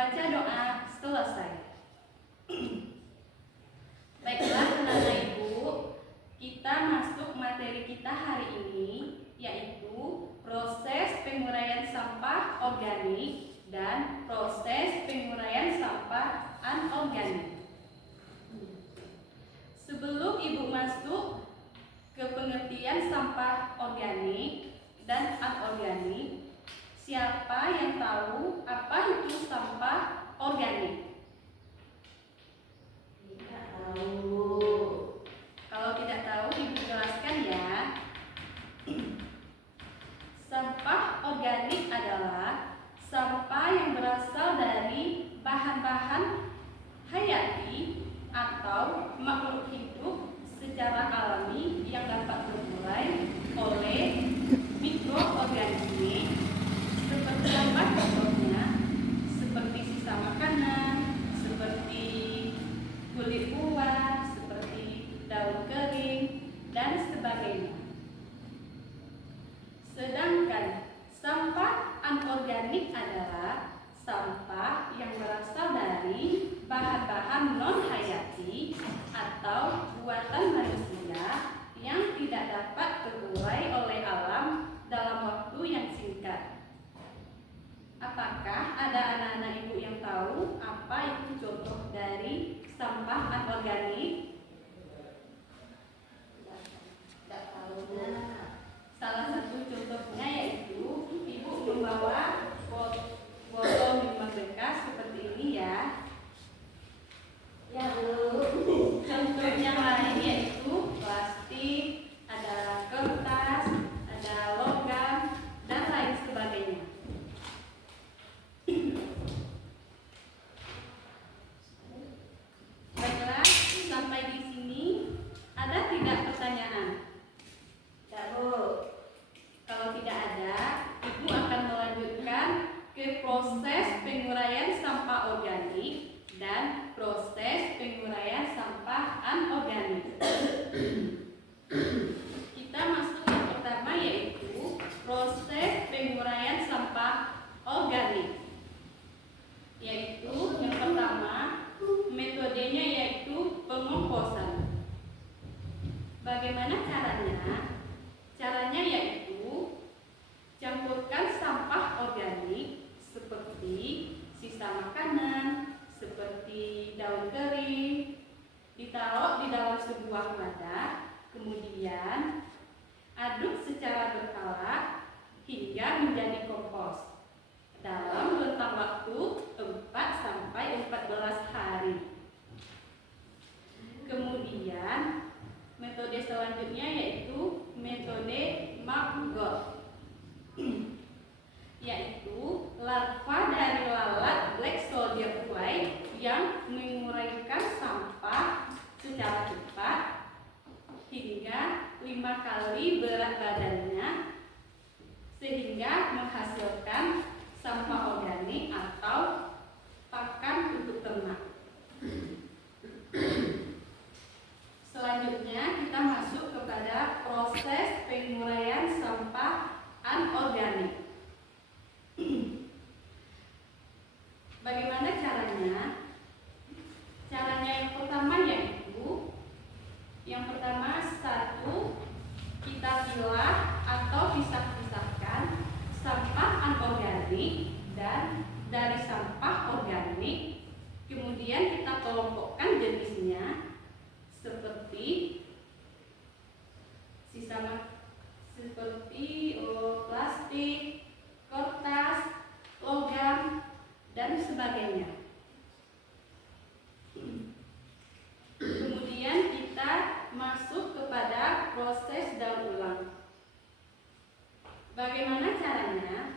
Baca doa selesai. Baiklah anak-anak ibu, kita masuk materi kita hari ini, yaitu proses penguraian sampah organik dan proses penguraian sampah anorganik. Sebelum ibu masuk ke pengertian sampah organik dan anorganik, siapa yang tahu apa itu sampah organik? Tidak tahu. Kalau tidak tahu, ibu jelaskan ya. Sampah organik adalah sampah yang berasal dari bahan-bahan hayati atau makhluk hidup secara alami yang dapat terurai oleh mikroorganisme. Seperti apa contohnya? Seperti sisa makanan, seperti kulit buah, seperti daun kering, dan sebagainya. Sedangkan sampah anorganik adalah sampah yang berasal dari bahan-bahan non-hayati atau buatan manusia yang tidak dapat terurai oleh alam dalam waktu yang singkat. Apakah ada anak-anak ibu yang tahu apa itu contoh dari sampah anorganik? Tidak tahu. Salah satu contohnya yaitu ibu membawa botol minuman bekas seperti ini ya. Ya, Bu. Contoh yang lain yaitu plastik, ada kertas, ada logam, dan lain sebagainya. Baiklah, sampai di sini ada tidak pertanyaan? Tidak, Bu. Kalau tidak ada, ibu akan melanjutkan ke proses penguraian sampah organik dan proses penguraian sampah anorganik. Kita masuk yang pertama yaitu proses penguraian sampah organik. Yaitu yang pertama, metodenya yaitu pengomposan. Bagaimana caranya? Caranya yaitu campurkan sampah organik seperti sisa makanan, seperti daun kering, ditaruh di dalam sebuah wadah, kemudian aduk secara berkala hingga menjadi kompos dalam rentang waktu 4 sampai 14 hari. Kemudian metode selanjutnya yaitu metode maggot, yaitu larva dari lalat black soldier fly yang menguraikan sampah secara cepat hingga 5 kali berat badannya sehingga menghasilkan sampah organik atau pakan untuk ternak. Selanjutnya kita masuk kepada proses penguraian sampah anorganik. Bagaimana caranya? Caranya yang pertama yaitu satu, kita pilah atau pisah-pisahkan sampah anorganik dan dari sampah organik. Kemudian kita kelompokkan jenisnya seperti plastik, kertas, logam, dan sebagainya. Kemudian kita masuk kepada proses daur ulang. Bagaimana caranya?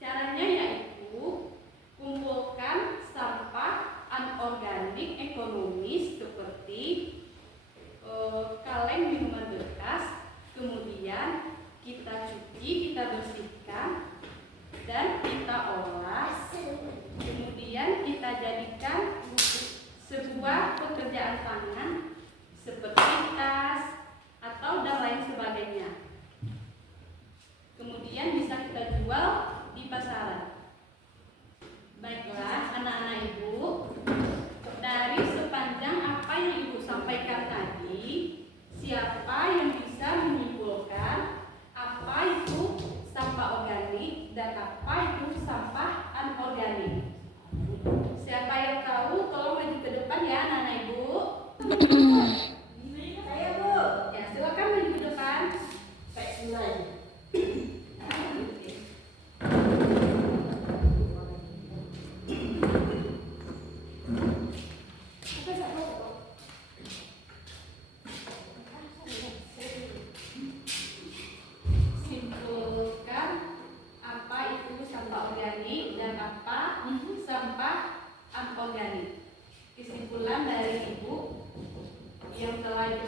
Caranya yaitu kumpulkan sampah anorganik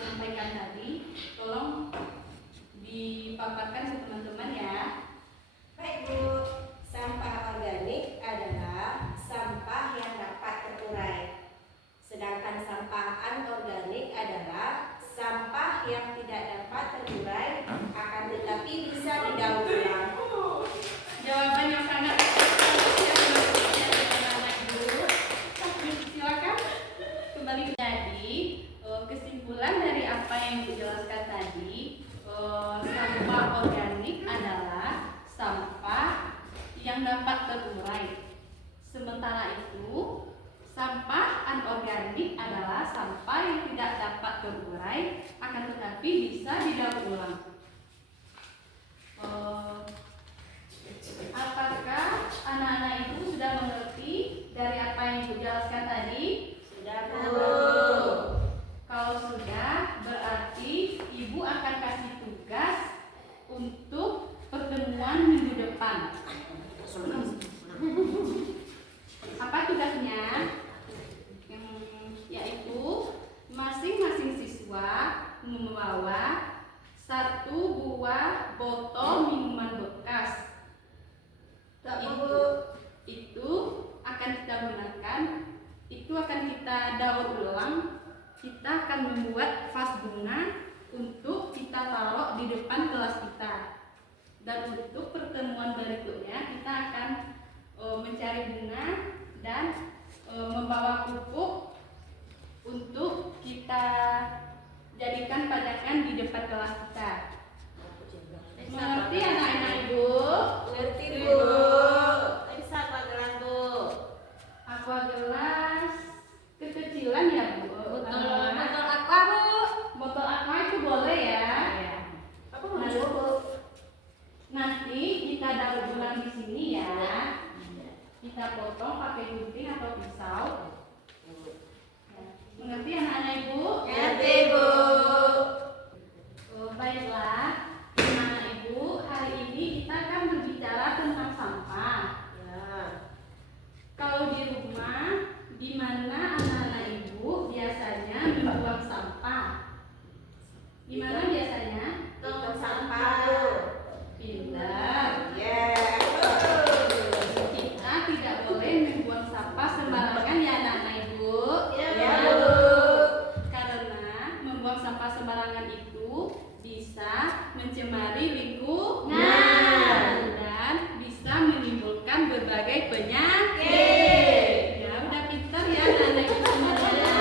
sampaikan tadi, tolong dipaparkan ke teman-teman ya. Baik Bu, sampah organik adalah sampah yang dapat terurai. Sedangkan sampah anorganik adalah sampah yang tidak dapat terurai akan tetapi bisa didaur ulang. Jawaban yang sangat silakan kembali. Jadi kesimpulan dari apa yang dijelaskan tadi, sampah organik adalah sampah yang dapat terurai. Sementara itu, sampah anorganik adalah sampah yang tidak dapat terurai akan tetapi bisa didaur ulang. Apakah anak-anak ibu sudah mengerti dari apa yang ibu jelaskan tadi? Sudah Bu. Kalau sudah, berarti ibu akan kasih tugas untuk pertemuan minggu depan. Apa tugasnya? Yaitu masing-masing siswa membawa 1 buah botol minuman bekas. Itu akan kita gunakan, itu akan kita daur ulang. Kita akan membuat vas bunga untuk kita taruh di depan kelas kita. Dan untuk pertemuan berikutnya kita akan mencari bunga dan membawa pupuk untuk kita jadikan pajangan di depan kelas kita. Mengerti anak-anak ibu? Ngerti Bu. Bisa apa gelas Bu? Aqua gelas kekecilan ya Bu. Botol aqua Bu. Botol aqua itu boleh ya. Apa mau Bu? Nanti kita daur ulang di sini ya. Kita potong pakai gunting atau pisau. Mengerti anak-anak ibu? Ngerti Bu. Baiklah, anak-anak ibu, hari ini kita akan berbicara tentang sampah. Ya. Kalau di rumah, di mana anak-anak ibu biasanya membuang sampah? Di mana biasanya? Tong sampah Bu. Pintar. Yeah. Kita tidak boleh membuang sampah sembarangan ya anak-anak ibu. Ya Bu. Karena membuang sampah sembarangan itu bisa mencemari lingkungan dan bisa menimbulkan berbagai penyakit. Ya udah pintar ya anak-anak ibu semuanya.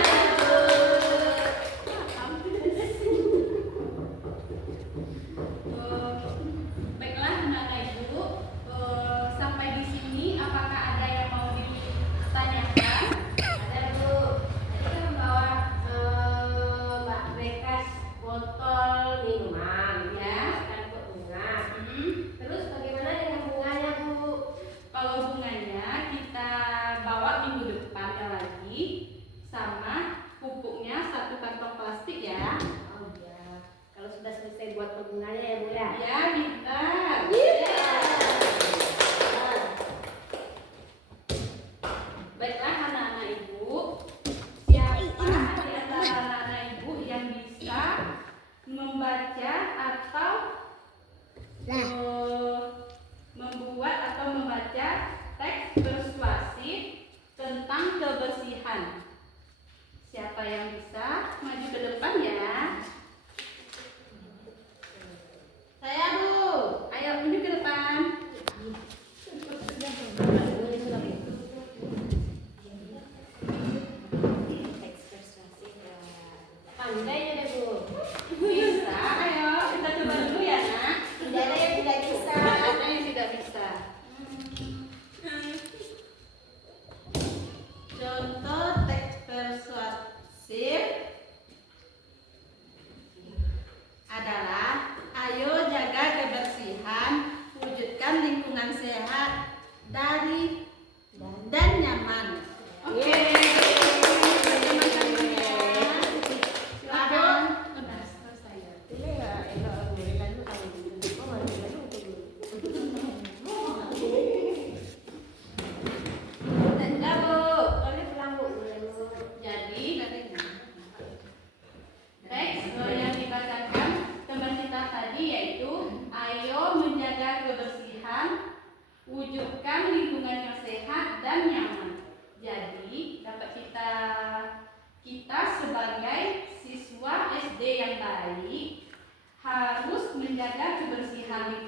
Baiklah anak-anak ibu, sampai di sini apakah ada yang mau ditanyakan? Ada Bu. Tadi kan bawa bekas botol minuman ya dan bunga. Terus bagaimana dengan bunganya Bu? Kalau bunganya kita bawa minggu depannya lagi, sama pupuknya 1 kantong plastik ya. Oh ya. Kalau sudah selesai buat bunganya ya Bu ya. Ya pintar. Baiklah anak-anak ibu, siapa di antara anak-anak ibu yang bisa membaca atau membuat atau membaca teks persuasif tentang kebersihan? Siapa yang bisa maju ke depan ya? Saya Bu. Ayo maju ke depan. Pandai ya deh Bu. Bisa, ayo kita coba dulu ya nak. Tidak ada yang tidak bisa. Ada yang tidak bisa. Contoh teks persuasif menjaga kebersihan lingkungan